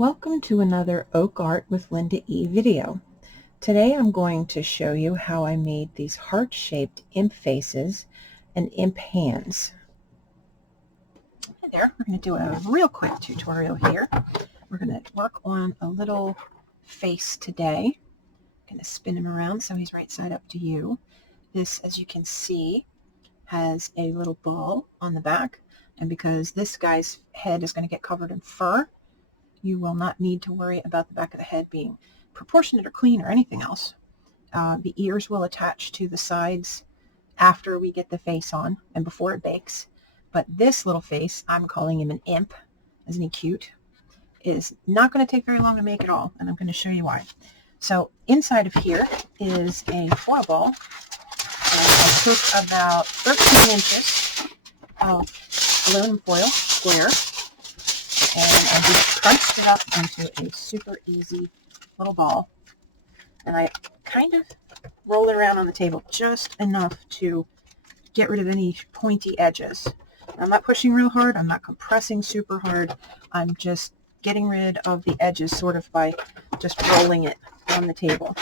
Welcome to another Oak Art with LindaE video. Today I'm going to show you how I made these heart-shaped imp faces and imp hands. Hi there, we're going to do a real quick tutorial here. We're going to work on a little face today. I'm going to spin him around so he's right side up to you. This, as you can see, has a little ball on the back, and because this guy's head is going to get covered in fur, you will not need to worry about the back of the head being proportionate or clean or anything else. The ears will attach to the sides after we get the face on and before it bakes. But this little face, I'm calling him an imp, isn't he cute, is not going to take very long to make at all, and I'm going to show you why. So inside of here is a foil ball, and I took about 13 inches of aluminum foil square, and I just crunched it up into a super easy little ball. And I kind of roll it around on the table just enough to get rid of any pointy edges. I'm not pushing real hard. I'm not compressing super hard. I'm just getting rid of the edges sort of by just rolling it on the table.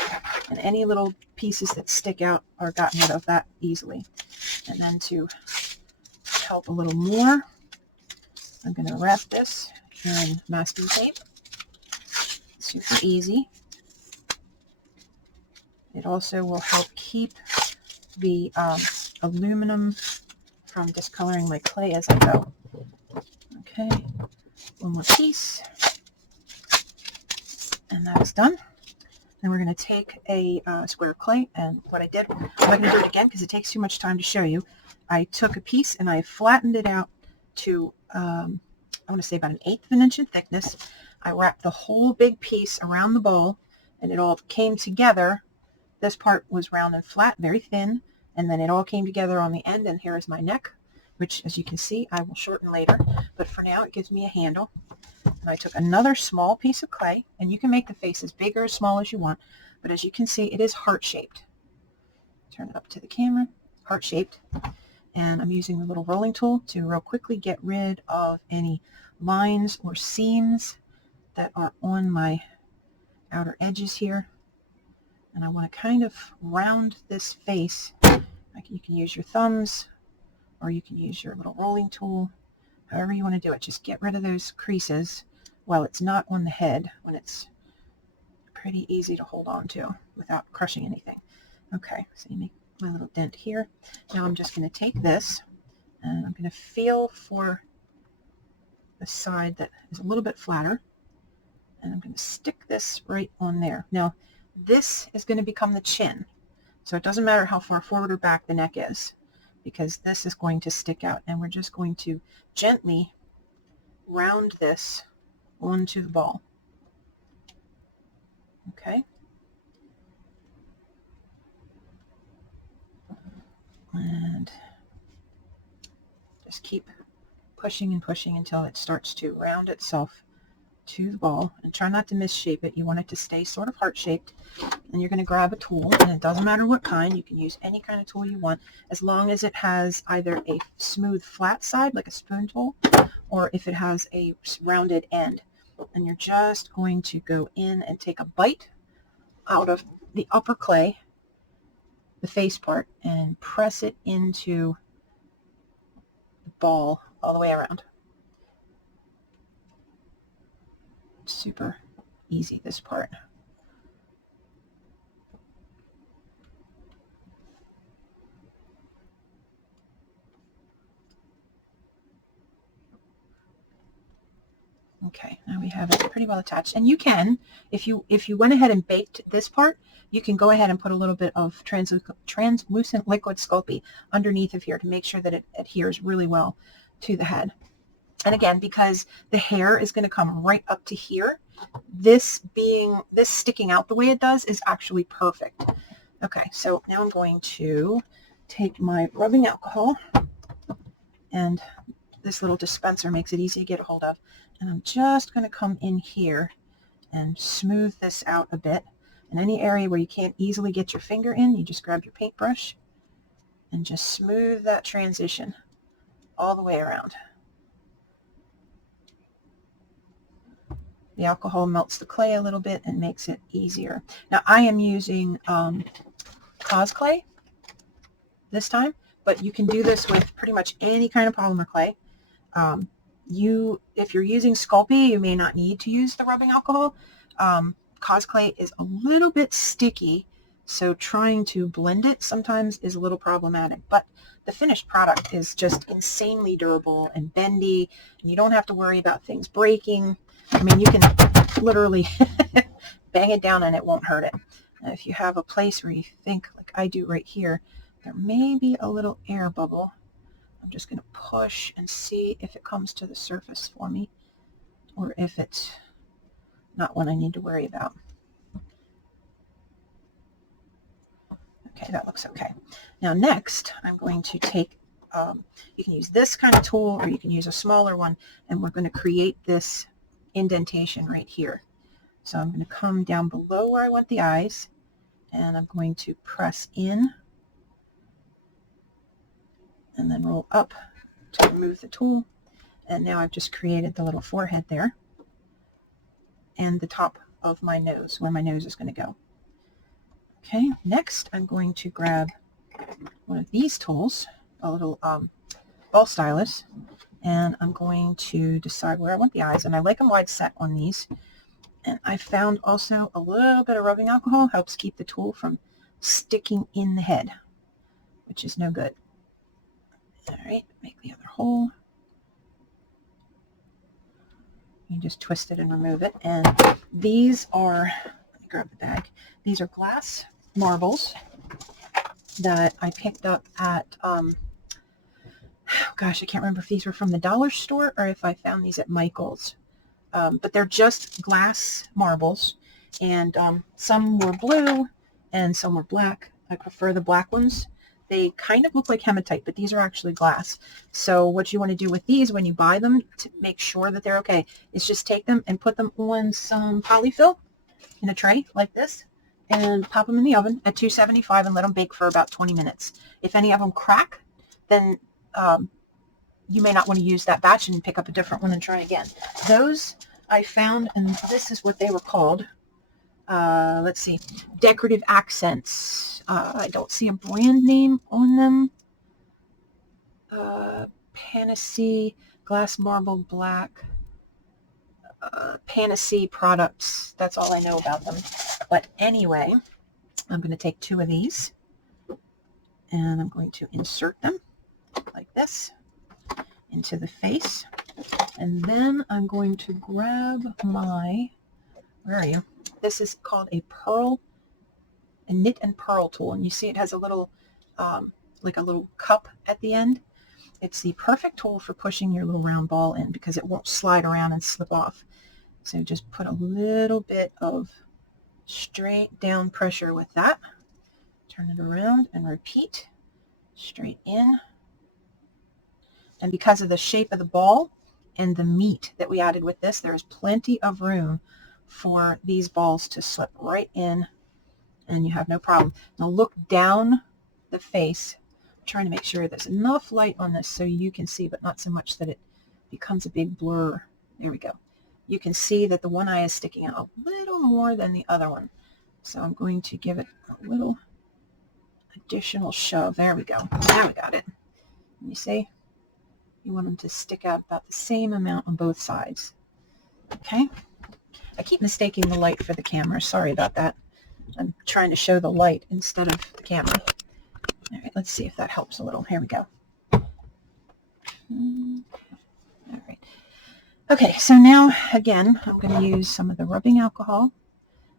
And any little pieces that stick out are gotten rid of that easily. And then to help a little more, I'm going to wrap this in masking tape. Super easy. It also will help keep the aluminum from discoloring my clay as I go. Okay, one more piece, and that is done. Then we're going to take a square of clay, and what I did, I'm not going to do it again because it takes too much time to show you. I took a piece and I flattened it out to I want to say about 1/8 of an inch in thickness. I wrapped the whole big piece around the ball, and it all came together. This part was round and flat, very thin, and then it all came together on the end, and here is my neck, which, as you can see, I will shorten later, but for now it gives me a handle. And I took another small piece of clay, and you can make the face as big or as small as you want, but as you can see, it is heart-shaped. Turn it up to the camera, heart-shaped. And I'm using the little rolling tool to real quickly get rid of any lines or seams that are on my outer edges here. And I want to kind of round this face. You can use your thumbs or you can use your little rolling tool, however you want to do it. Just get rid of those creases while it's not on the head, when it's pretty easy to hold on to without crushing anything. Okay, so you make my little dent here. Now I'm just going to take this and I'm going to feel for the side that is a little bit flatter, and I'm going to stick this right on there. Now this is going to become the chin, so it doesn't matter how far forward or back the neck is, because this is going to stick out, and we're just going to gently round this onto the ball. Okay. And just keep pushing and pushing until it starts to round itself to the ball, and try not to misshape it. You want it to stay sort of heart-shaped, and you're going to grab a tool, and it doesn't matter what kind. You can use any kind of tool you want, as long as it has either a smooth flat side like a spoon tool, or if it has a rounded end. And you're just going to go in and take a bite out of the upper clay, the face part, and press it into the ball all the way around. Super easy, this part. Okay, now we have it pretty well attached. And you can, if you went ahead and baked this part, you can go ahead and put a little bit of translucent liquid Sculpey underneath of here to make sure that it adheres really well to the head. And again, because the hair is going to come right up to here, this sticking out the way it does is actually perfect. Okay, so now I'm going to take my rubbing alcohol, and this little dispenser makes it easy to get a hold of, and I'm just going to come in here and smooth this out a bit. In any area where you can't easily get your finger in, you just grab your paintbrush and just smooth that transition all the way around. The alcohol melts the clay a little bit and makes it easier. Now I am using Cosclay this time, but you can do this with pretty much any kind of polymer clay. If you're using Sculpey, you may not need to use the rubbing alcohol. Cosclay is a little bit sticky, so trying to blend it sometimes is a little problematic, but the finished product is just insanely durable and bendy, and you don't have to worry about things breaking. I mean, you can literally bang it down and it won't hurt it. Now, if you have a place where you think, like I do right here, there may be a little air bubble, I'm just going to push and see if it comes to the surface for me, or if it's not one I need to worry about. Okay, that looks okay. Now next, I'm going to take, you can use this kind of tool or you can use a smaller one, and we're going to create this indentation right here. So I'm going to come down below where I want the eyes, and I'm going to press in and then roll up to remove the tool. And now I've just created the little forehead there and the top of my nose, where my nose is going to go. Okay, next I'm going to grab one of these tools, a little ball stylus, and I'm going to decide where I want the eyes, and I like them wide set on these. And I found also a little bit of rubbing alcohol helps keep the tool from sticking in the head, which is no good. All right, make the other hole. You just twist it and remove it. And these are, let me grab the bag. These are glass marbles that I picked up at, gosh, I can't remember if these were from the dollar store or if I found these at Michael's. But they're just glass marbles, and some were blue and some were black. I prefer the black ones. They kind of look like hematite, but these are actually glass. So what you want to do with these when you buy them to make sure that they're okay is just take them and put them on some polyfill in a tray like this and pop them in the oven at 275 and let them bake for about 20 minutes. If any of them crack, then you may not want to use that batch and pick up a different one and try again. Those I found, and this is what they were called. Let's see, decorative accents. I don't see a brand name on them. Panacea, glass marble black, Panacea products. That's all I know about them. But anyway, I'm going to take two of these and I'm going to insert them like this into the face. And then I'm going to grab my, where are you? This is called a knit and purl tool. And you see it has a little, like a little cup at the end. It's the perfect tool for pushing your little round ball in because it won't slide around and slip off. So just put a little bit of straight down pressure with that. Turn it around and repeat. Straight in. And because of the shape of the ball and the meat that we added with this, there's plenty of room for these balls to slip right in and you have no problem. Now look down the face. I'm trying to make sure there's enough light on this so you can see, but not so much that it becomes a big blur. There we go. You can see that the one eye is sticking out a little more than the other one. So I'm going to give it a little additional shove. There we go. Now we got it. You see? You want them to stick out about the same amount on both sides. Okay? I keep mistaking the light for the camera. Sorry about that. I'm trying to show the light instead of the camera. All right, let's see if that helps a little. Here we go. All right. Okay, so now, again, I'm going to use some of the rubbing alcohol.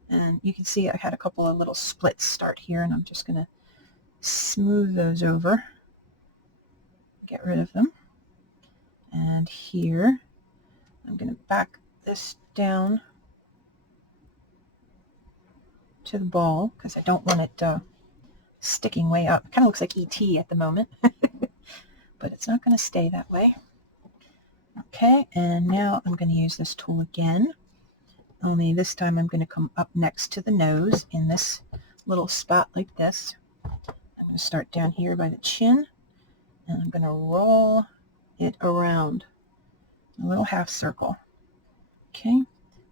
And you can see I had a couple of little splits start here, and I'm just going to smooth those over. Get rid of them. And here, I'm going to back this down to the ball because I don't want it sticking way up. It kind of looks like E.T. at the moment, but it's not going to stay that way. Okay, and now I'm going to use this tool again, only this time I'm going to come up next to the nose in this little spot like this. I'm going to start down here by the chin, and I'm going to roll it around a little half circle. Okay,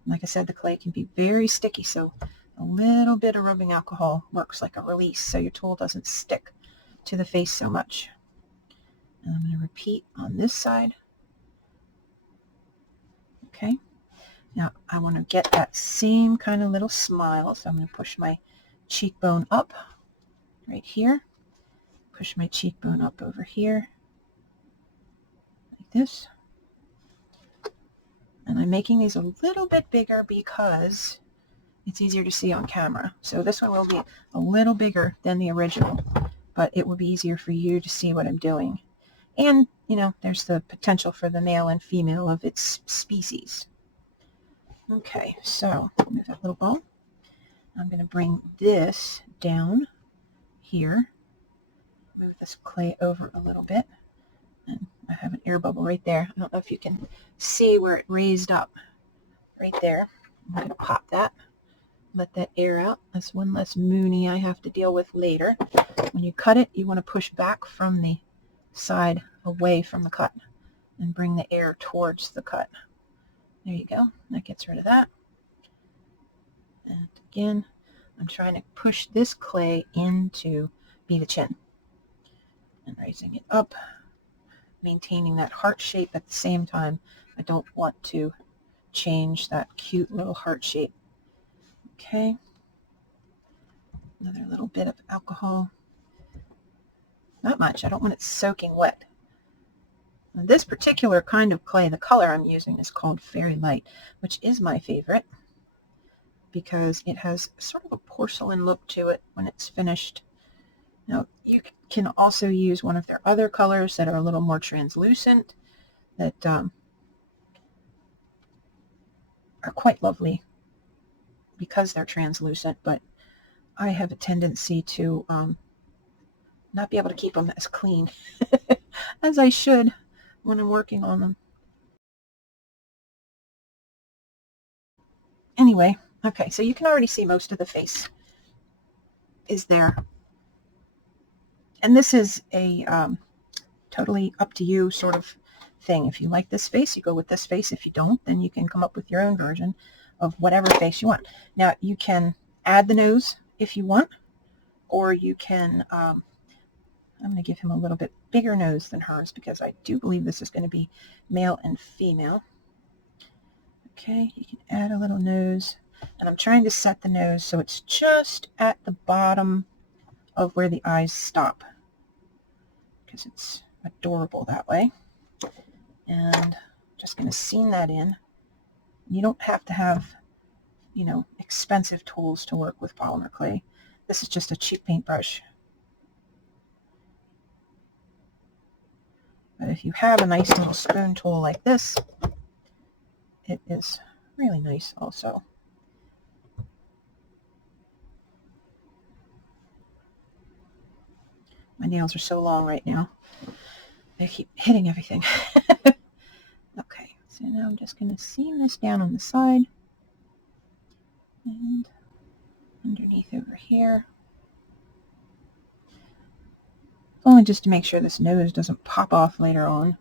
Like I said, the clay can be very sticky, so a little bit of rubbing alcohol works like a release so your tool doesn't stick to the face so much. And I'm going to repeat on this side. Okay. Now I want to get that same kind of little smile, so I'm going to push my cheekbone up right here. Push my cheekbone up over here, like this. And I'm making these a little bit bigger because it's easier to see on camera. So this one will be a little bigger than the original, but it will be easier for you to see what I'm doing. And, you know, there's the potential for the male and female of its species. Okay, so move that little ball. I'm going to bring this down here. Move this clay over a little bit. And I have an air bubble right there. I don't know if you can see where it raised up right there. I'm going to pop that. Let that air out. That's one less Mooney I have to deal with later. When you cut it, you want to push back from the side away from the cut and bring the air towards the cut. There you go. That gets rid of that. And again, I'm trying to push this clay into be the chin and raising it up, maintaining that heart shape at the same time. I don't want to change that cute little heart shape. Okay. Another little bit of alcohol. Not much. I don't want it soaking wet. Now, this particular kind of clay, the color I'm using is called Fairy Light, which is my favorite because it has sort of a porcelain look to it when it's finished. Now, you can also use one of their other colors that are a little more translucent that are quite lovely because they're translucent, but I have a tendency to not be able to keep them as clean as I should when I'm working on them. Anyway, okay, so you can already see most of the face is there. And this is a totally up to you sort of thing. If you like this face, you go with this face. If you don't, then you can come up with your own version of whatever face you want. Now, you can add the nose if you want, or you can, I'm going to give him a little bit bigger nose than hers because I do believe this is going to be male and female. Okay, you can add a little nose, and I'm trying to set the nose so it's just at the bottom of where the eyes stop because it's adorable that way. And just going to seam that in. You don't have to have, you know, expensive tools to work with polymer clay. This is just a cheap paintbrush. But if you have a nice little spoon tool like this, it is really nice also. My nails are so long right now. They keep hitting everything. Okay, so now I'm just going to seam this down on the side and underneath over here. Only just to make sure this nose doesn't pop off later on.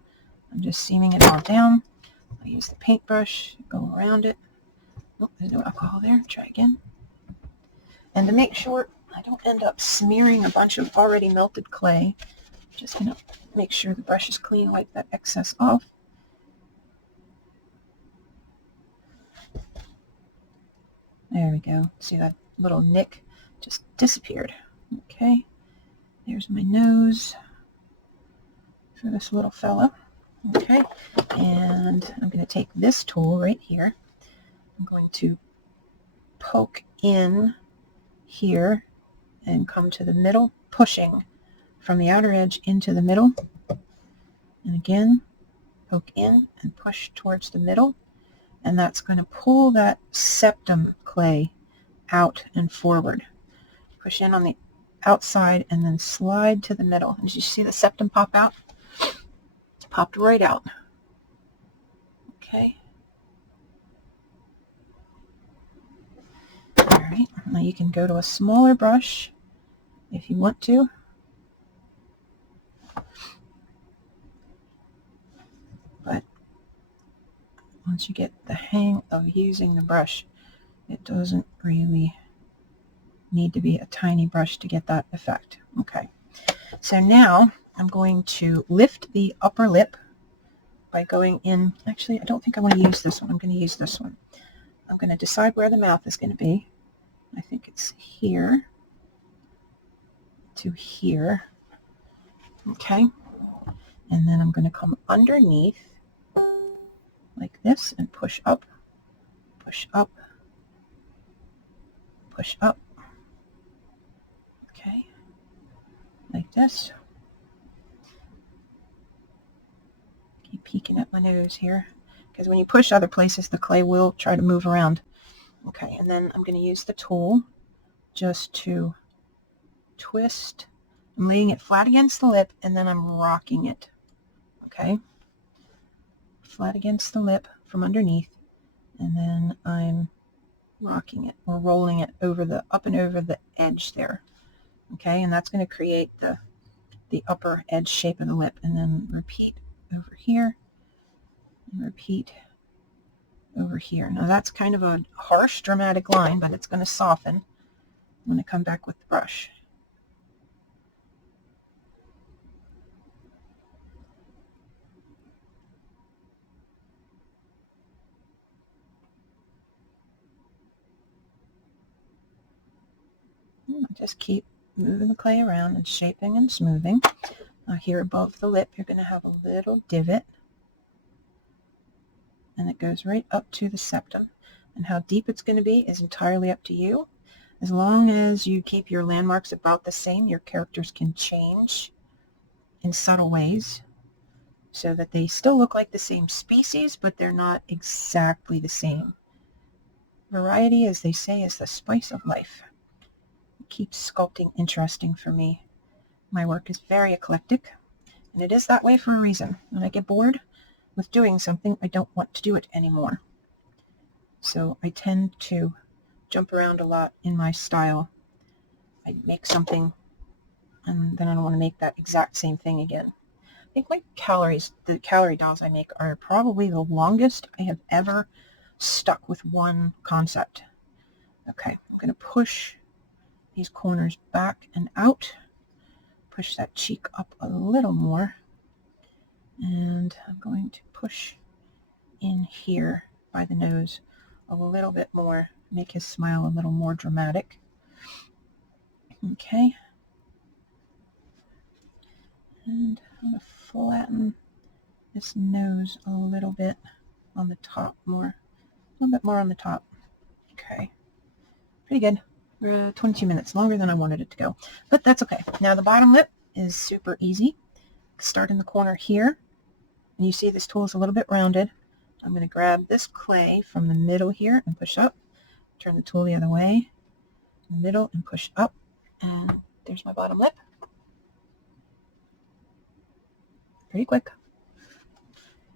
I'm just seaming it all down. I use the paintbrush, go around it. Oh, there's no alcohol there. Try again. And to make sure I don't end up smearing a bunch of already melted clay, I'm just going to make sure the brush is clean, wipe that excess off. There we go. See that little nick just disappeared. Okay, there's my nose for this little fella. Okay, and I'm going to take this tool right here. I'm going to poke in here and come to the middle, pushing from the outer edge into the middle. And again, poke in and push towards the middle. And that's going to pull that septum clay out and forward. Push in on the outside and then slide to the middle. And did you see the septum pop out? It's popped right out. Okay. All right. Now you can go to a smaller brush if you want to. But Once you get the hang of using the brush, it doesn't really need to be a tiny brush to get that effect. Okay, so now I'm going to lift the upper lip by going in. Actually, I don't think I want to use this one. I'm going to use this one. I'm going to decide where the mouth is going to be. I think it's here to here. Okay, and then I'm going to come underneath like this and push up, push up, push up. Okay, like this. Keep peeking at my nose here, because when you push other places, the clay will try to move around. Okay, and then I'm going to use the tool just to twist. I'm laying it flat against the lip, and then I'm rocking it. Okay, flat against the lip from underneath, and then I'm rocking it or rolling it over the up and over the edge there. Okay, and that's going to create the upper edge shape of the lip, and then repeat over here and repeat over here. Now that's kind of a harsh, dramatic line, but it's going to soften when I come back with the brush. Just keep moving the clay around and shaping and smoothing. Now here above the lip, you're going to have a little divot, and it goes right up to the septum. And how deep it's going to be is entirely up to you. As long as you keep your landmarks about the same, your characters can change in subtle ways so that they still look like the same species, but they're not exactly the same. Variety, as they say, is the spice of life. It keeps sculpting interesting for me. My work is very eclectic, and it is that way for a reason. When I get bored with doing something, I don't want to do it anymore. So I tend to jump around a lot in my style. I make something, and then I don't want to make that exact same thing again. I think the calorie dolls I make are probably the longest I have ever stuck with one concept. Okay, I'm going to push these corners back and out, push that cheek up a little more, and I'm going to push in here by the nose a little bit more, make his smile a little more dramatic. Okay, and I'm going to flatten this nose a little bit on the top more, a little bit more on the top. Okay, pretty good. We're 22 minutes, longer than I wanted it to go, but that's okay. Now the bottom lip is super easy. Start in the corner here, and you see this tool is a little bit rounded. I'm going to grab this clay from the middle here and push up, turn the tool the other way, middle and push up, and there's my bottom lip. Pretty quick.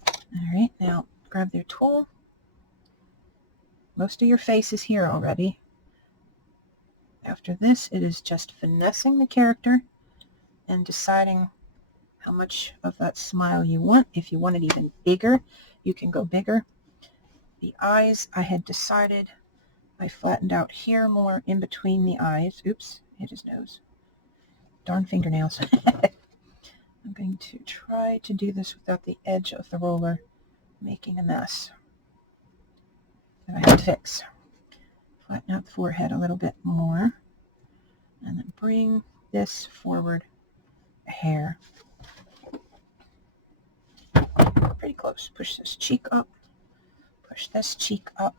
All right, now grab your tool. Most of your face is here already. After this, it is just finessing the character and deciding how much of that smile you want. If you want it even bigger, you can go bigger. The eyes, I had decided I flattened out here more in between the eyes. Oops, hit his nose. Darn fingernails. I'm going to try to do this without the edge of the roller making a mess that I have to fix. Flatten out the forehead a little bit more, and then bring this forward a hair. Pretty close. Push this cheek up. Push this cheek up.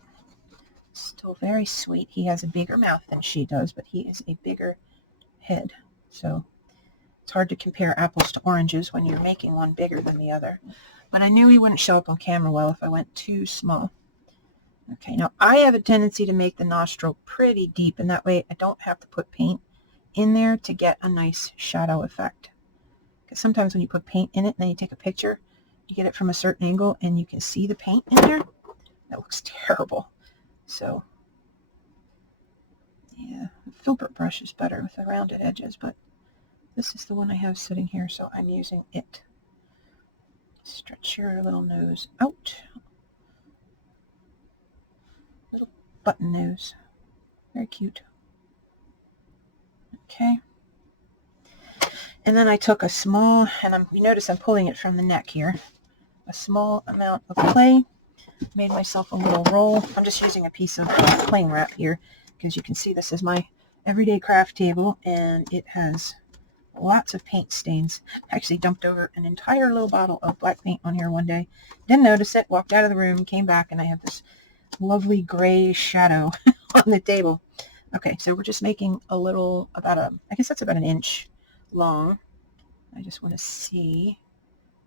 Still very sweet. He has a bigger mouth than she does, but he is a bigger head. So it's hard to compare apples to oranges when you're making one bigger than the other. But I knew he wouldn't show up on camera well if I went too small. Okay, now I have a tendency to make the nostril pretty deep, and that way I don't have to put paint in there to get a nice shadow effect. Because sometimes when you put paint in it and then you take a picture, you get it from a certain angle and you can see the paint in there. That looks terrible. So, yeah, the filbert brush is better with the rounded edges, but this is the one I have sitting here, so I'm using it. Stretch your little nose out. button nose. Very cute. Okay. And then I took a small, and you notice I'm pulling it from the neck here, a small amount of clay, made myself a little roll. I'm just using a piece of cling wrap here because you can see this is my everyday craft table and it has lots of paint stains. I actually dumped over an entire little bottle of black paint on here one day. Didn't notice it, walked out of the room, came back, and I have this lovely gray shadow on the table. Okay, so we're just making a little, I guess that's about an inch long. I just want to see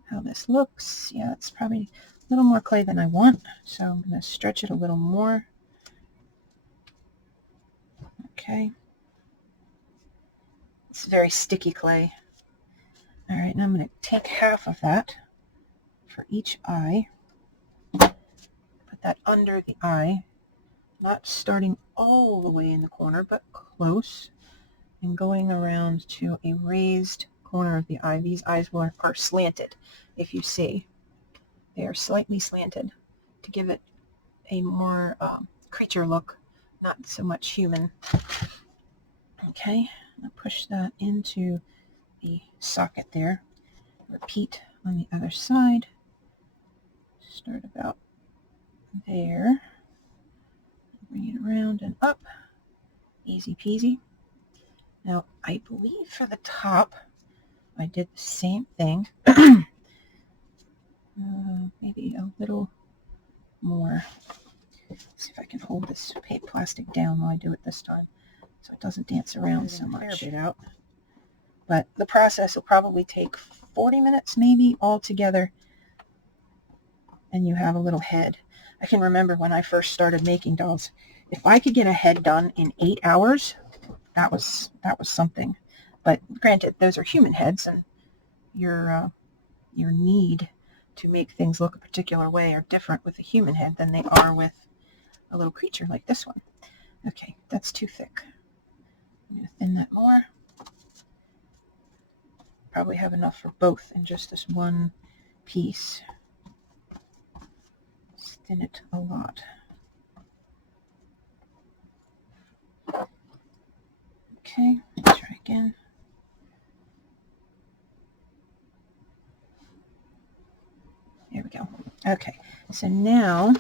how this looks. Yeah, it's probably a little more clay than I want, so I'm going to stretch it a little more. Okay. It's very sticky clay. All right, now I'm going to take half of that for each eye. Put that under the eye, not starting all the way in the corner, but close, and going around to a raised corner of the eye. These eyes are slanted, if you see. They are slightly slanted to give it a more creature look, not so much human. Okay, I'll push that into the socket there. Repeat on the other side. Start about there. Bring it around and up. Easy peasy. Now, I believe for the top, I did the same thing. Maybe a little more. Let's see if I can hold this plastic down while I do it this time so it doesn't dance around so much. Fair bit out. But the process will probably take 40 minutes maybe altogether, and you have a little head. I can remember when I first started making dolls, if I could get a head done in 8 hours, that was something. But granted, those are human heads, and your need to make things look a particular way are different with a human head than they are with a little creature like this one. Okay, that's too thick. I'm going to thin that more. Probably have enough for both in just this one piece. Let's thin it a lot. Okay, let's try again. There we go. Okay, so now,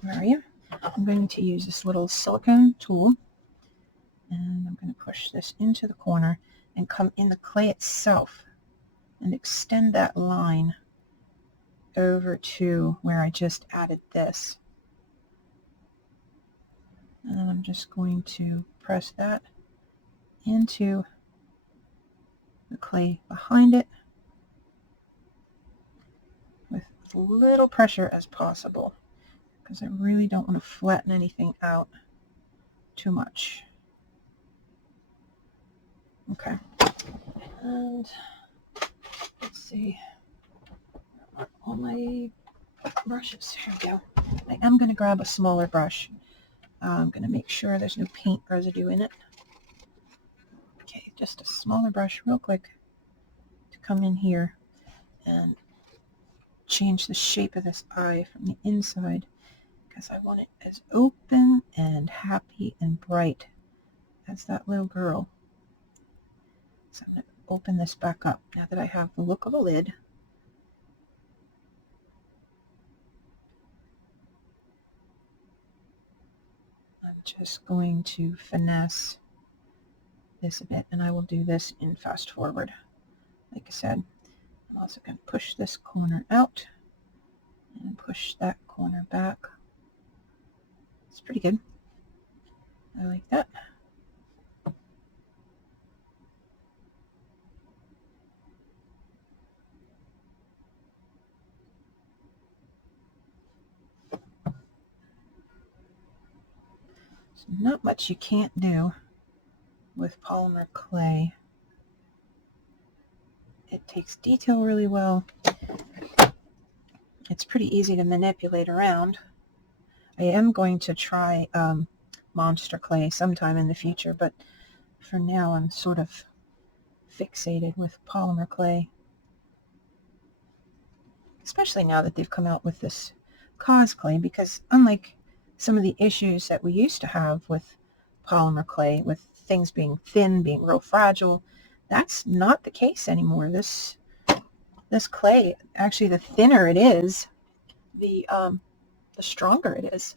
where are you? I'm going to use this little silicone tool, and I'm going to push this into the corner and come in the clay itself and extend that line over to where I just added this. And then I'm just going to press that into the clay behind it with as little pressure as possible, because I really don't want to flatten anything out too much. Okay. And let's see. All my brushes. Here we go. I am going to grab a smaller brush. I'm going to make sure there's no paint residue in it. Okay, just a smaller brush real quick to come in here and change the shape of this eye from the inside, because I want it as open and happy and bright as that little girl. So I'm going to open this back up now that I have the look of a lid. I'm just going to finesse this a bit, and I will do this in fast forward. Like I said, I'm also going to push this corner out and push that corner back. It's pretty good. I like that. So not much you can't do with polymer clay. It takes detail really well. It's pretty easy to manipulate around. I am going to try monster clay sometime in the future, but for now I'm sort of fixated with polymer clay. Especially now that they've come out with this Cosclay, because unlike some of the issues that we used to have with polymer clay, with things being thin, being real fragile. That's not the case anymore. This clay, actually, the thinner it is, the stronger it is.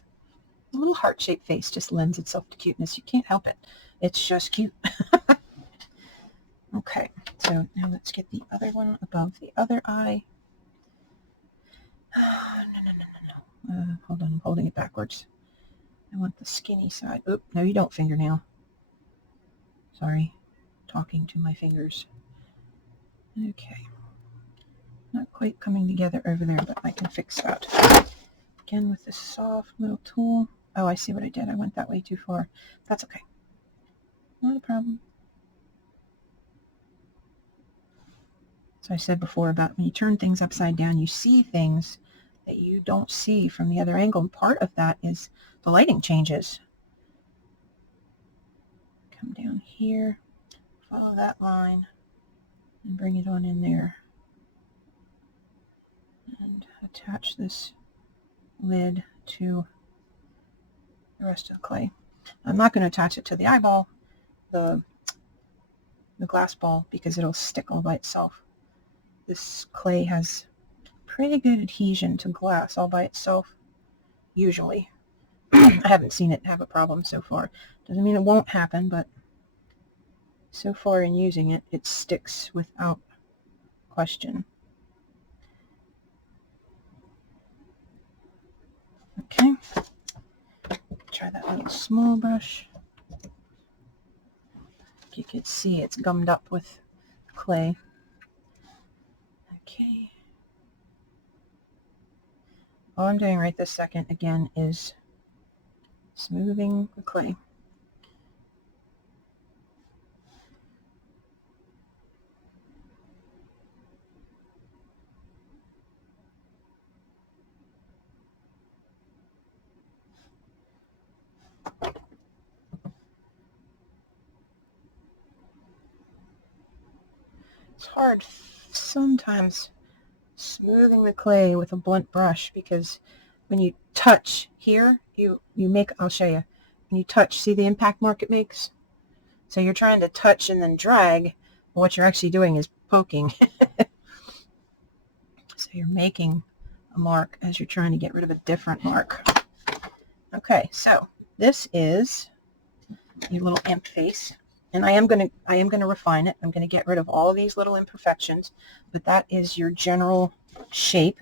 A little heart-shaped face just lends itself to cuteness. You can't help it. It's just cute. Okay, so now let's get the other one above the other eye. No. Hold on, I'm holding it backwards. I want the skinny side. Oop, no you don't, fingernail. Sorry, talking to my fingers. Okay. Not quite coming together over there, but I can fix that. Again with this soft little tool. Oh, I see what I did. I went that way too far. That's okay. Not a problem. So I said before about when you turn things upside down, you see things that you don't see from the other angle. And part of that is the lighting changes. Come down here, follow that line, and bring it on in there. And attach this lid to the rest of the clay. I'm not going to attach it to the eyeball, the glass ball, because it'll stick all by itself. This clay has pretty good adhesion to glass all by itself, usually. I haven't seen it have a problem so far. Doesn't mean it won't happen, but so far in using it, it sticks without question. Okay, try that little small brush. You can see it's gummed up with clay. Okay. All I'm doing right this second, again, is smoothing the clay. It's hard sometimes smoothing the clay with a blunt brush, because when you touch here, you make, I'll show you, when you touch, see the impact mark it makes? So you're trying to touch and then drag, and what you're actually doing is poking. So you're making a mark as you're trying to get rid of a different mark. Okay, so this is your little imp face. And I am going to refine it. I'm going to get rid of all of these little imperfections, but that is your general shape.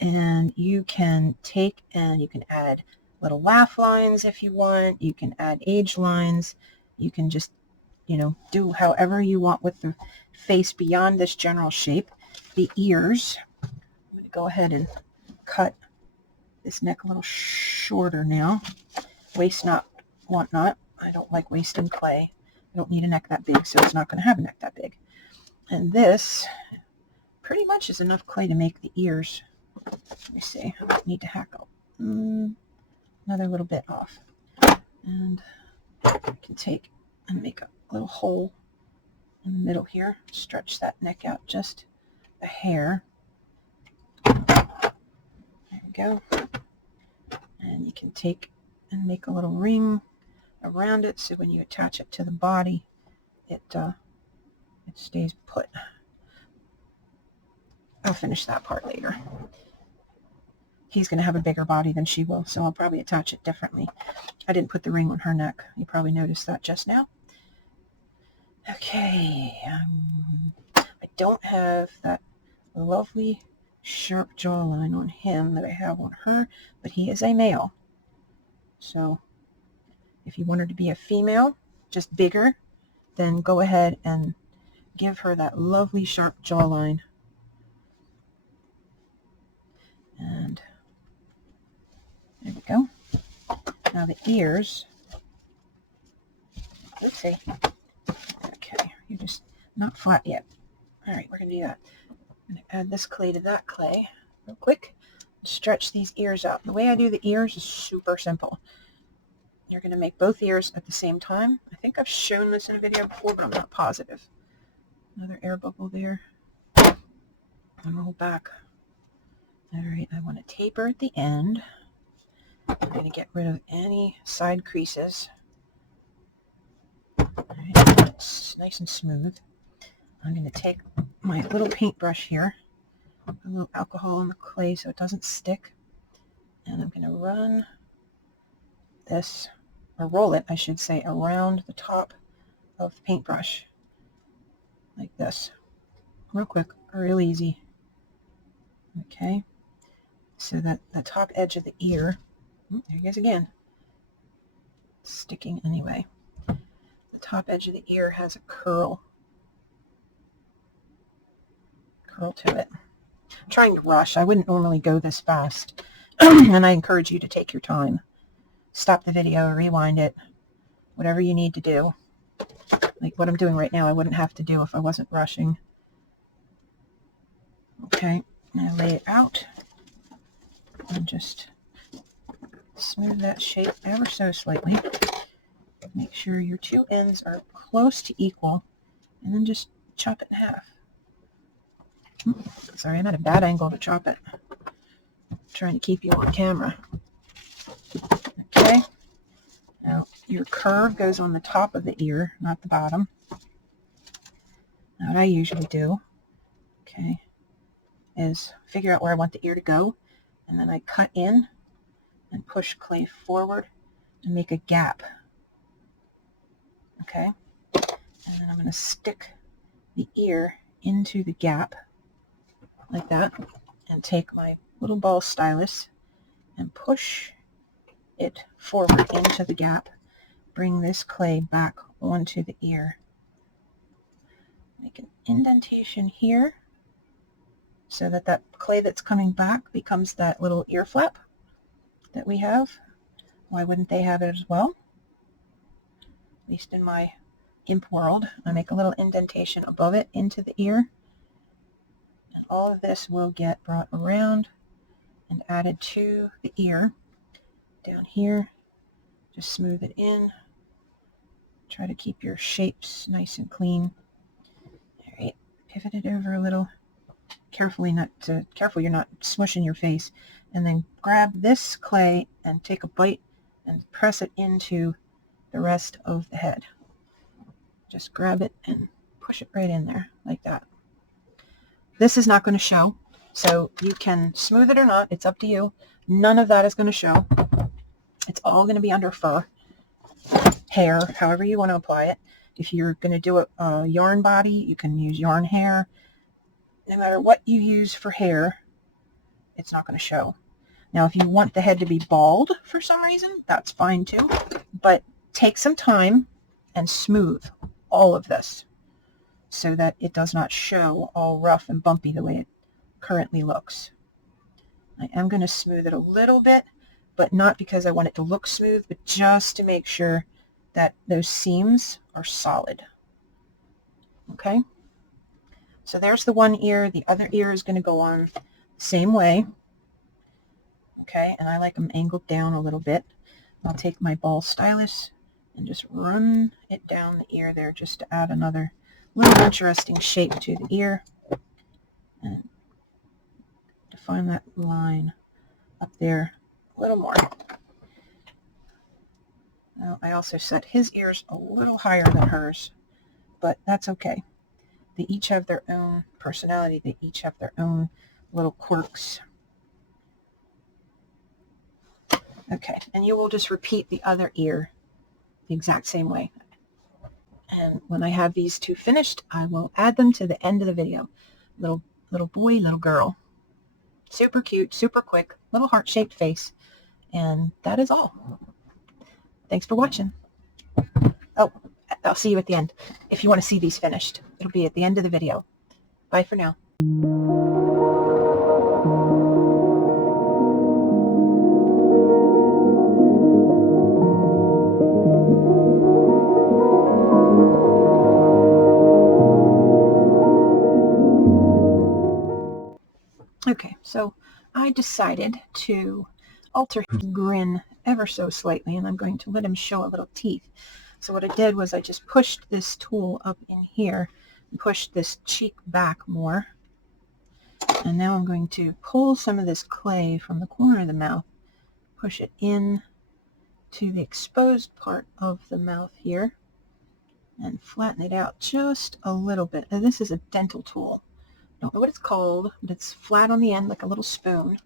And you can take and you can add little laugh lines if you want. You can add age lines. You can just, do however you want with the face beyond this general shape. The ears, I'm going to go ahead and cut this neck a little shorter now. Waist not, want not. I don't like wasting clay. I don't need a neck that big, so it's not going to have a neck that big. And this pretty much is enough clay to make the ears. Let me see. I might need to hack out another little bit off. And I can take and make a little hole in the middle here. Stretch that neck out just a hair. There we go. And you can take and make a little ring around it, so when you attach it to the body, it stays put. I'll finish that part later. He's going to have a bigger body than she will, so I'll probably attach it differently. I didn't put the ring on her neck. You probably noticed that just now. Okay, I don't have that lovely sharp jawline on him that I have on her, but he is a male. So if you want her to be a female, just bigger, then go ahead and give her that lovely sharp jawline. And there we go. Now the ears. Let's see. Okay, you're just not flat yet. All right, we're going to do that. I'm going to add this clay to that clay real quick. Stretch these ears out. The way I do the ears is super simple. You're going to make both ears at the same time. I think I've shown this in a video before, but I'm not positive. Another air bubble there. And roll back. All right, I want to taper at the end. I'm going to get rid of any side creases. All right, it's nice and smooth. I'm going to take my little paintbrush here, a little alcohol on the clay so it doesn't stick, and I'm going to run this, or roll it, I should say, around the top of the paintbrush, like this. Real quick, real easy. Okay, so that the top edge of the ear, there he goes again, sticking anyway. The top edge of the ear has a curl to it. I'm trying to rush. I wouldn't normally go this fast, and I encourage you to take your time. Stop the video, rewind it, whatever you need to do. Like what I'm doing right now, I wouldn't have to do if I wasn't rushing. Okay, now lay it out and just smooth that shape ever so slightly. Make sure your two ends are close to equal, and then just chop it in half. Sorry, I'm at a bad angle to chop it. I'm trying to keep you on camera. Okay, now your curve goes on the top of the ear, not the bottom. Now what I usually do, okay, is figure out where I want the ear to go, and then I cut in and push clay forward and make a gap. Okay, and then I'm going to stick the ear into the gap like that, and take my little ball stylus and push it forward into the gap. Bring this clay back onto the ear. Make an indentation here so that that clay that's coming back becomes that little ear flap that we have. Why wouldn't they have it as well? At least in my imp world. I make a little indentation above it into the ear. And all of this will get brought around and added to the ear. Down here, just smooth it in. Try to keep your shapes nice and clean. All right, pivot it over a little. Careful you're not smushing your face. And then grab this clay and take a bite and press it into the rest of the head. Just grab it and push it right in there like that. This is not going to show, so you can smooth it or not. It's up to you. None of that is going to show. It's all going to be under fur, hair, however you want to apply it. If you're going to do a yarn body, you can use yarn hair. No matter what you use for hair, it's not going to show. Now, if you want the head to be bald for some reason, that's fine too. But take some time and smooth all of this so that it does not show all rough and bumpy the way it currently looks. I am going to smooth it a little bit, but not because I want it to look smooth, but just to make sure that those seams are solid. Okay? So there's the one ear. The other ear is going to go on the same way. Okay, and I like them angled down a little bit. I'll take my ball stylus and just run it down the ear there just to add another little interesting shape to the ear. And define that line up there a little more. Now, I also set his ears a little higher than hers, but that's okay. They each have their own personality. They each have their own little quirks. Okay, and you will just repeat the other ear the exact same way. And when I have these two finished, I will add them to the end of the video. Little boy, little girl. Super cute, super quick, little heart-shaped face. And that is all. Thanks for watching. Oh, I'll see you at the end. If you want to see these finished, it'll be at the end of the video. Bye for now. Okay, so I decided to alter his grin ever so slightly, and I'm going to let him show a little teeth. So what I did was I just pushed this tool up in here and pushed this cheek back more. And now I'm going to pull some of this clay from the corner of the mouth push it in to the exposed part of the mouth here and flatten it out just a little bit. And this is a dental tool. Don't know what it's called, but it's flat on the end like a little spoon.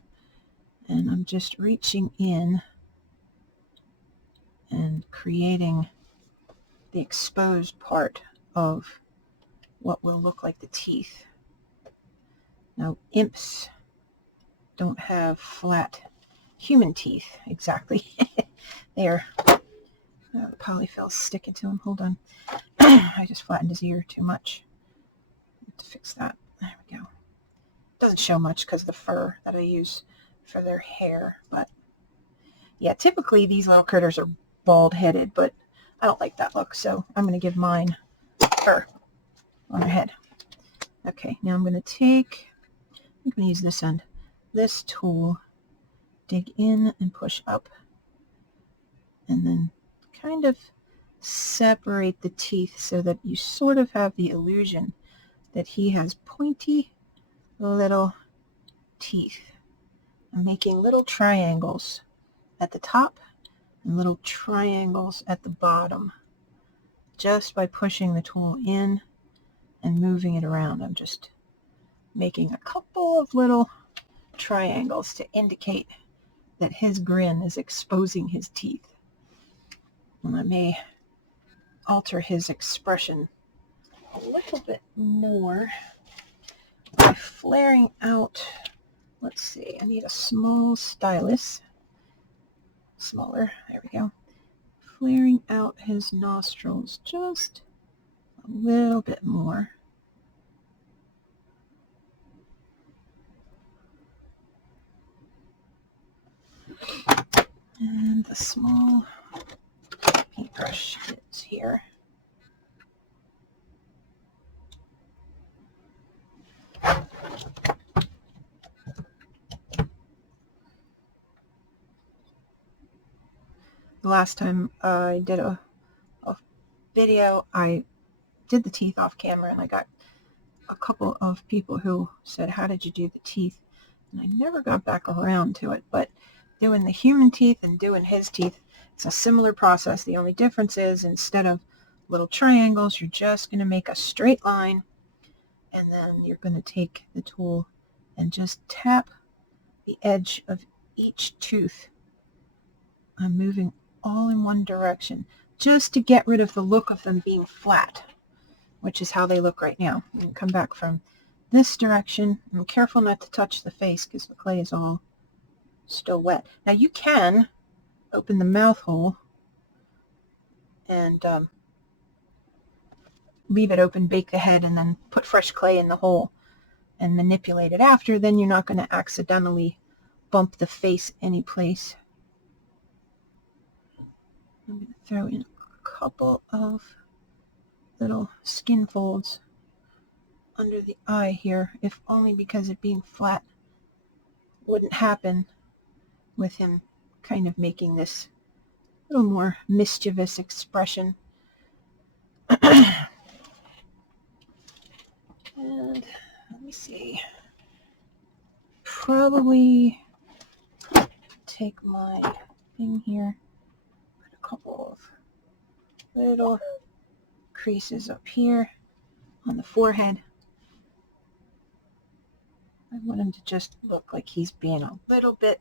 And I'm just reaching in and creating the exposed part of what will look like the teeth. Now, imps don't have flat human teeth exactly. They're the polyfill's sticking to them. Hold on. I just flattened his ear too much. Have to fix that. There we go. Doesn't show much because of the fur that I use for their hair, but yeah, typically these little critters are bald-headed, but I don't like that look, so I'm going to give mine fur on their head. Okay, now I'm going to use this end, this tool, dig in and push up, and then kind of separate the teeth so that you sort of have the illusion that he has pointy little teeth. I'm making little triangles at the top and little triangles at the bottom just by pushing the tool in and moving it around. I'm just making a couple of little triangles to indicate that his grin is exposing his teeth. And I may alter his expression a little bit more by flaring out. Let's see, I need a small stylus. Smaller, there we go. Flaring out his nostrils just a little bit more. And the small paintbrush is here. The last time I did a video, I did the teeth off camera, and I got a couple of people who said, how did you do the teeth? And I never got back around to it, but doing the human teeth and doing his teeth, it's a similar process. The only difference is instead of little triangles, you're just going to make a straight line, and then you're going to take the tool and just tap the edge of each tooth. I'm moving all in one direction just to get rid of the look of them being flat, which is how they look right now. You can come back from this direction. I'm careful not to touch the face because the clay is all still wet. Now you can open the mouth hole and leave it open, bake the head, and then put fresh clay in the hole and manipulate it after. Then you're not going to accidentally bump the face any place. I'm going to throw in a couple of little skin folds under the eye here, if only because it being flat wouldn't happen with him kind of making this little more mischievous expression. And let me see, probably take my thing here, put a couple of little creases up here on the forehead. I want him to just look like he's being a little bit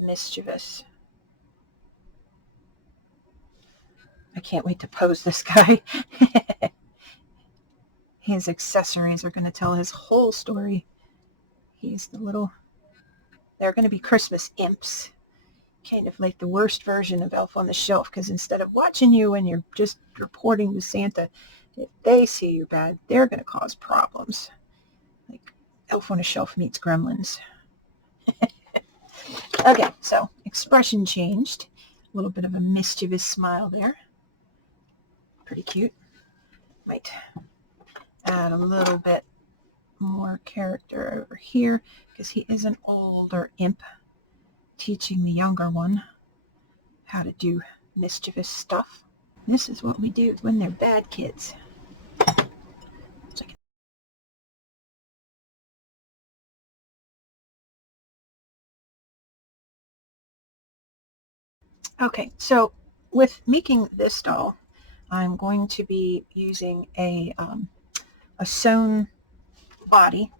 mischievous. I can't wait to pose this guy. His accessories are going to tell his whole story. He's the little, they're going to be Christmas imps. Kind of like the worst version of Elf on the Shelf, because instead of watching you when you're just reporting to Santa, if they see you bad, they're going to cause problems. Like Elf on a Shelf meets Gremlins. Okay, so expression changed. A little bit of a mischievous smile there. Pretty cute. Might add a little bit more character over here because he is an older imp teaching the younger one how to do mischievous stuff. This is what we do when they're bad kids. Okay, so with making this doll, I'm going to be using a sewn body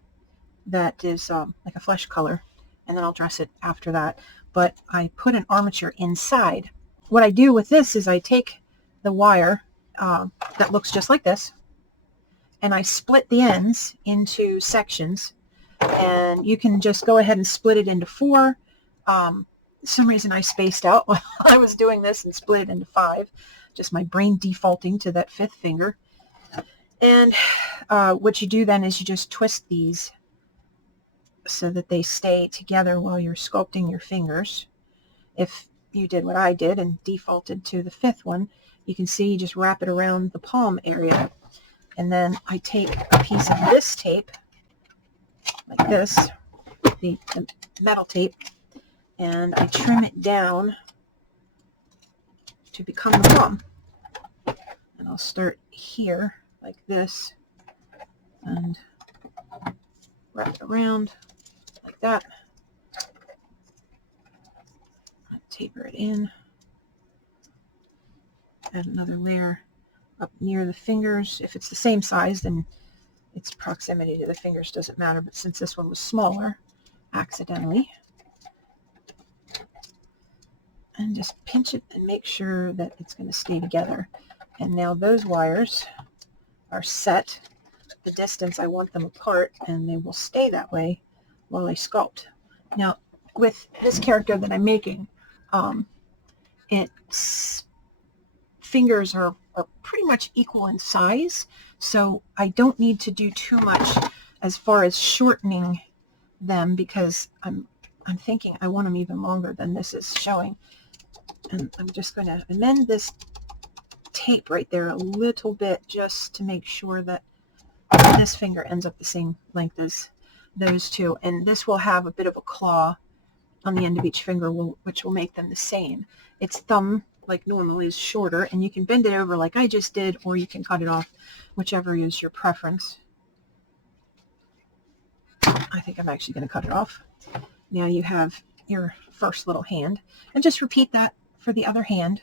that is like a flesh color, and then I'll dress it after that. But I put an armature inside. What I do with this is I take the wire that looks just like this, and I split the ends into sections, and you can just go ahead and split it into 4. Some reason I spaced out while I was doing this and split it into 5, just my brain defaulting to that 5th finger. And what you do then is you just twist these so that they stay together while you're sculpting your fingers. If you did what I did and defaulted to the 5th one, you can see you just wrap it around the palm area. And then I take a piece of this tape, like this, the metal tape, and I trim it down to become the palm. And I'll start here like this and wrap it around like that. Taper it in. Add another layer up near the fingers. If it's the same size, then its proximity to the fingers doesn't matter, but since this one was smaller, accidentally, and just pinch it and make sure that it's going to stay together. And now those wires are set the distance I want them apart, and they will stay that way while I sculpt. Now, with this character that I'm making, its fingers are pretty much equal in size, so I don't need to do too much as far as shortening them, because I'm thinking I want them even longer than this is showing. And I'm just going to amend this tape right there a little bit just to make sure that this finger ends up the same length as those two. And this will have a bit of a claw on the end of each finger, which will make them the same. Its thumb, like normally, is shorter, and you can bend it over like I just did, or you can cut it off, whichever is your preference. I think I'm actually going to cut it off. Now you have your first little hand, and just repeat that for the other hand.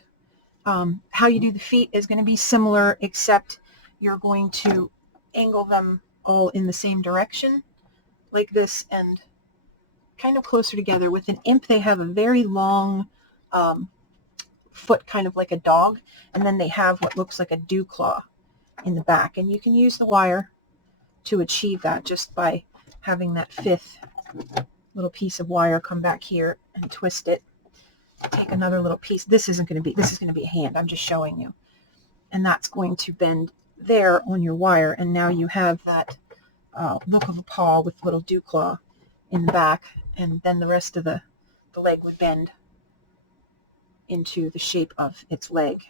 How you do the feet is going to be similar, except you're going to angle them all in the same direction, like this, and kind of closer together. With an imp, they have a very long foot, kind of like a dog, and then they have what looks like a dew claw in the back. And you can use the wire to achieve that just by having that 5th little piece of wire come back here and twist it. Take another little piece. This is going to be a hand. I'm just showing you. And that's going to bend there on your wire. And now you have that look of a paw with little dew claw in the back. And then the rest of the leg would bend into the shape of its leg.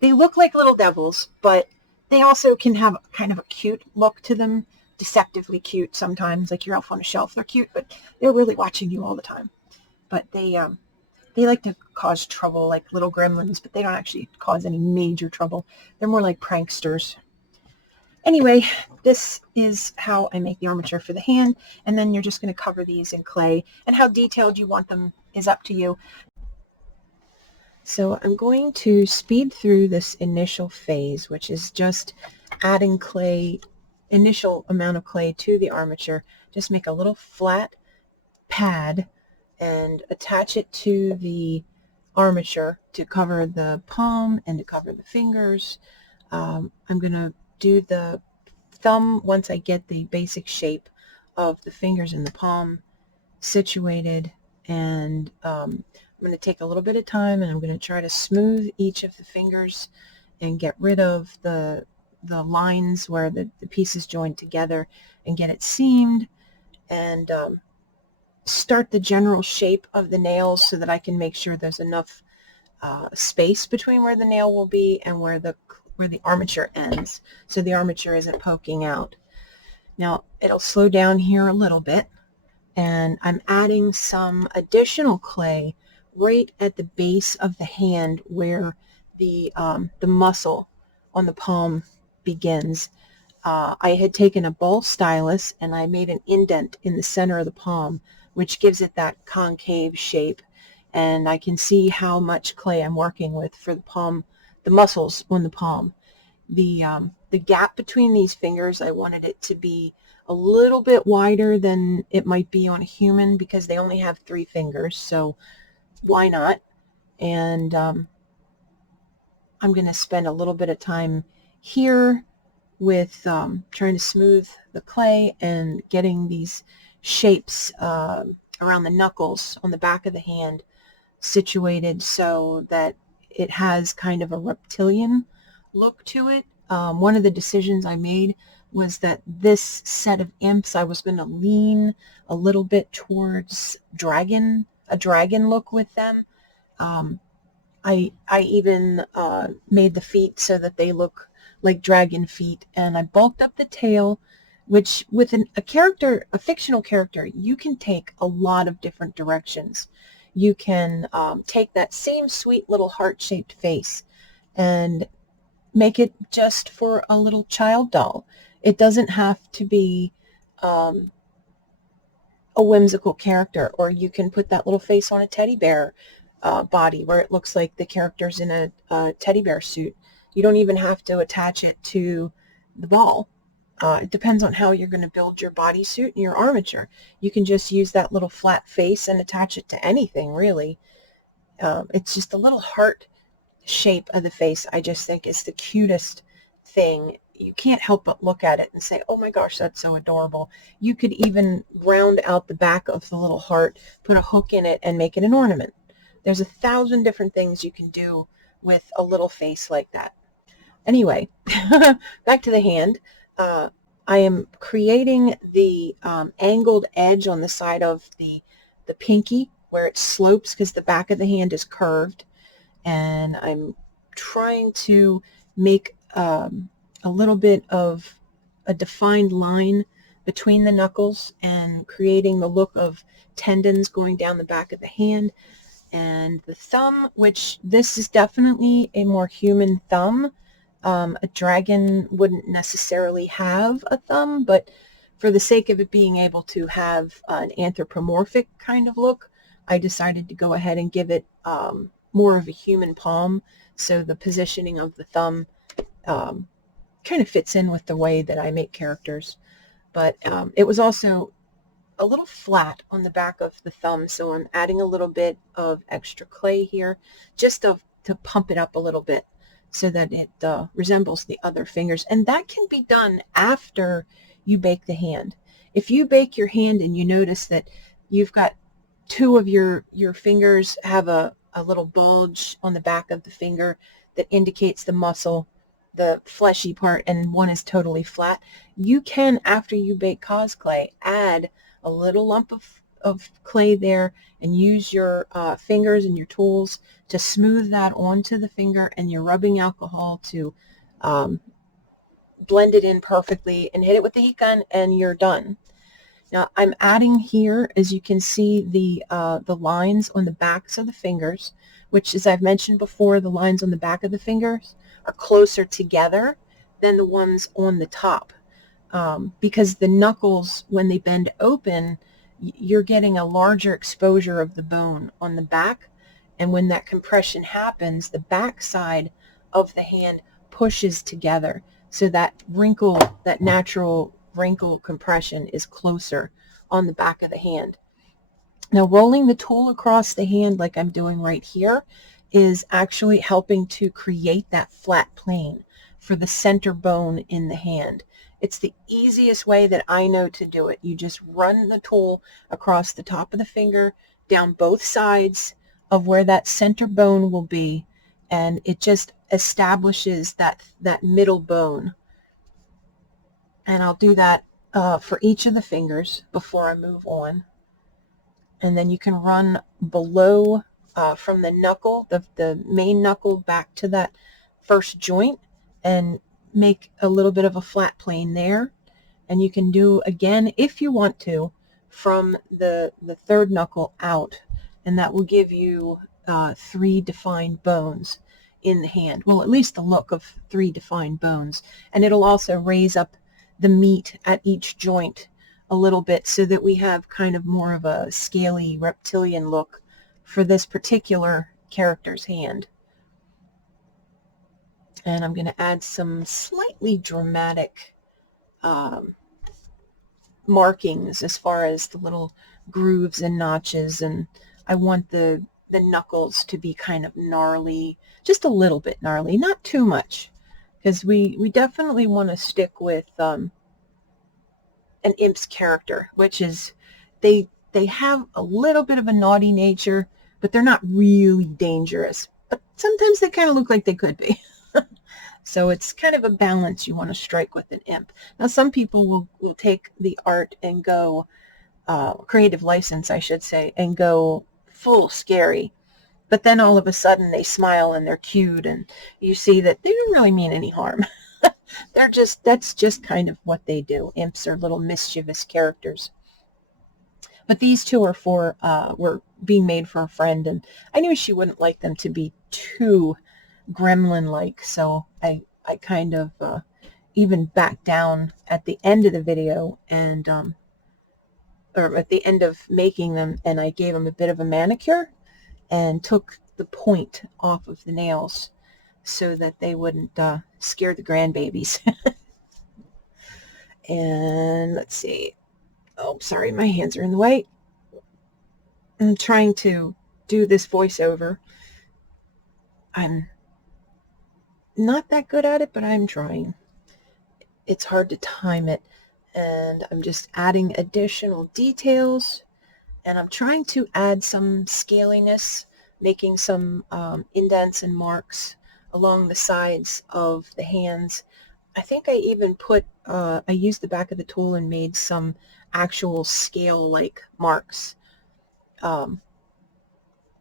They look like little devils, but they also can have kind of a cute look to them. Deceptively cute sometimes, like your elf on a shelf. They're cute, but they're really watching you all the time. But they like to cause trouble, like little gremlins, but they don't actually cause any major trouble. They're more like pranksters. Anyway, this is how I make the armature for the hand, and then you're just going to cover these in clay, and how detailed you want them is up to you. So I'm going to speed through this initial phase, which is just adding clay, initial amount of clay to the armature. Just make a little flat pad and attach it to the armature to cover the palm and to cover the fingers. I'm going to do the thumb once I get the basic shape of the fingers and the palm situated, and I'm going to take a little bit of time, and I'm going to try to smooth each of the fingers and get rid of the lines where the pieces join together, and get it seamed, and start the general shape of the nails so that I can make sure there's enough space between where the nail will be and where the armature ends, so the armature isn't poking out. Now it'll slow down here a little bit, and I'm adding some additional clay right at the base of the hand where the muscle on the palm begins. I had taken a ball stylus and I made an indent in the center of the palm, which gives it that concave shape. and I can see how much clay I'm working with for the palm, the muscles on the palm. The gap between these fingers, I wanted it to be a little bit wider than it might be on a human because they only have 3 fingers, so why not? And I'm going to spend a little bit of time here with trying to smooth the clay and getting these shapes around the knuckles on the back of the hand situated so that it has kind of a reptilian look to it. One of the decisions I made was that this set of imps, I was going to lean a little bit towards a dragon look with them. I even made the feet so that they look like dragon feet, and I bulked up the tail, which with a fictional character, you can take a lot of different directions. You can take that same sweet little heart-shaped face and make it just for a little child doll. It doesn't have to be a whimsical character, or you can put that little face on a teddy bear body where it looks like the character's in a teddy bear suit. You don't even have to attach it to the ball. It depends on how you're going to build your bodysuit and your armature. You can just use that little flat face and attach it to anything, really. It's just a little heart shape of the face, I just think is the cutest thing. You can't help but look at it and say, oh my gosh, that's so adorable. You could even round out the back of the little heart, put a hook in it, and make it an ornament. There's 1,000 different things you can do with a little face like that. Anyway, back to the hand. I am creating the angled edge on the side of the pinky where it slopes because the back of the hand is curved, and I'm trying to make a little bit of a defined line between the knuckles and creating the look of tendons going down the back of the hand. And the thumb, which this is definitely a more human thumb. A dragon wouldn't necessarily have a thumb, but for the sake of it being able to have an anthropomorphic kind of look, I decided to go ahead and give it more of a human palm, so the positioning of the thumb kind of fits in with the way that I make characters. But it was also a little flat on the back of the thumb, so I'm adding a little bit of extra clay here just to pump it up a little bit so that it resembles the other fingers. And that can be done after you bake the hand. If you bake your hand and you notice that you've got 2 of your fingers have a little bulge on the back of the finger that indicates the muscle, the fleshy part, and one is totally flat, you can, after you bake Cosclay, add a little lump of clay there and use your fingers and your tools to smooth that onto the finger, and your rubbing alcohol to blend it in perfectly, and hit it with the heat gun, and you're done. Now I'm adding here, as you can see, the lines on the backs of the fingers, which, as I've mentioned before, the lines on the back of the fingers are closer together than the ones on the top. Because the knuckles, when they bend open, you're getting a larger exposure of the bone on the back, and when that compression happens, the back side of the hand pushes together, so that wrinkle, that natural wrinkle compression, is closer on the back of the hand. Now, rolling the tool across the hand like I'm doing right here is actually helping to create that flat plane for the center bone in the hand. It's the easiest way that I know to do it. You just run the tool across the top of the finger, down both sides of where that center bone will be, and it just establishes that middle bone. And I'll do that for each of the fingers before I move on. And then you can run below from the knuckle, the main knuckle, back to that first joint, and make a little bit of a flat plane there. And you can do again, if you want to, from the third knuckle out, and that will give you 3 defined bones in the hand. Well, at least the look of 3 defined bones. And it'll also raise up the meat at each joint a little bit, so that we have kind of more of a scaly reptilian look for this particular character's hand. And I'm going to add some slightly dramatic markings as far as the little grooves and notches, and I want the knuckles to be kind of gnarly, just a little bit gnarly, not too much, because we definitely want to stick with an imp's character, which is they have a little bit of a naughty nature, but they're not really dangerous, but sometimes they kind of look like they could be. So it's kind of a balance you want to strike with an imp. Now some people will take the art and go, creative license I should say, and go full scary. But then all of a sudden they smile and they're cute and you see that they don't really mean any harm. That's just kind of what they do. Imps are little mischievous characters. But these two are were being made for a friend, and I knew she wouldn't like them to be too gremlin-like, so I kind of even backed down at the end of the video, and or at the end of making them, and I gave them a bit of a manicure and took the point off of the nails so that they wouldn't scare the grandbabies. And let's see. Oh, sorry, my hands are in the way. I'm trying to do this voiceover. I'm not that good at it, but I'm trying. It's hard to time it, and I'm just adding additional details, and I'm trying to add some scaliness, making some indents and marks along the sides of the hands. I think I even put, I used the back of the tool and made some actual scale-like marks on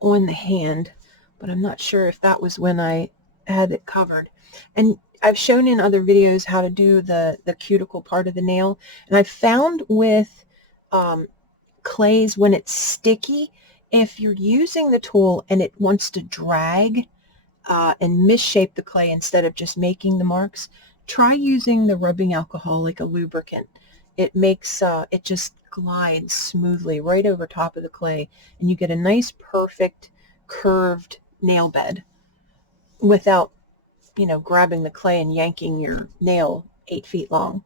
the hand, but I'm not sure if that was when I had it covered. And I've shown in other videos how to do the cuticle part of the nail, and I've found with clays, when it's sticky, if you're using the tool and it wants to drag and misshape the clay instead of just making the marks, try using the rubbing alcohol like a lubricant. It makes it just glides smoothly right over top of the clay, and you get a nice perfect curved nail bed without, you know, grabbing the clay and yanking your nail 8 feet long.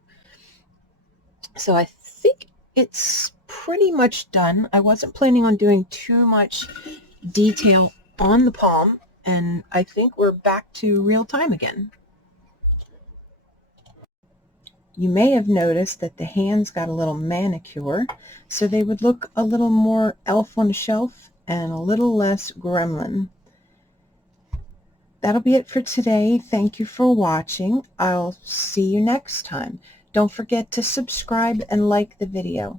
So I think it's pretty much done. I wasn't planning on doing too much detail on the palm, and I think we're back to real time again. You may have noticed that the hands got a little manicure, so they would look a little more elf on a shelf and a little less gremlin. That'll be it for today. Thank you for watching. I'll see you next time. Don't forget to subscribe and like the video.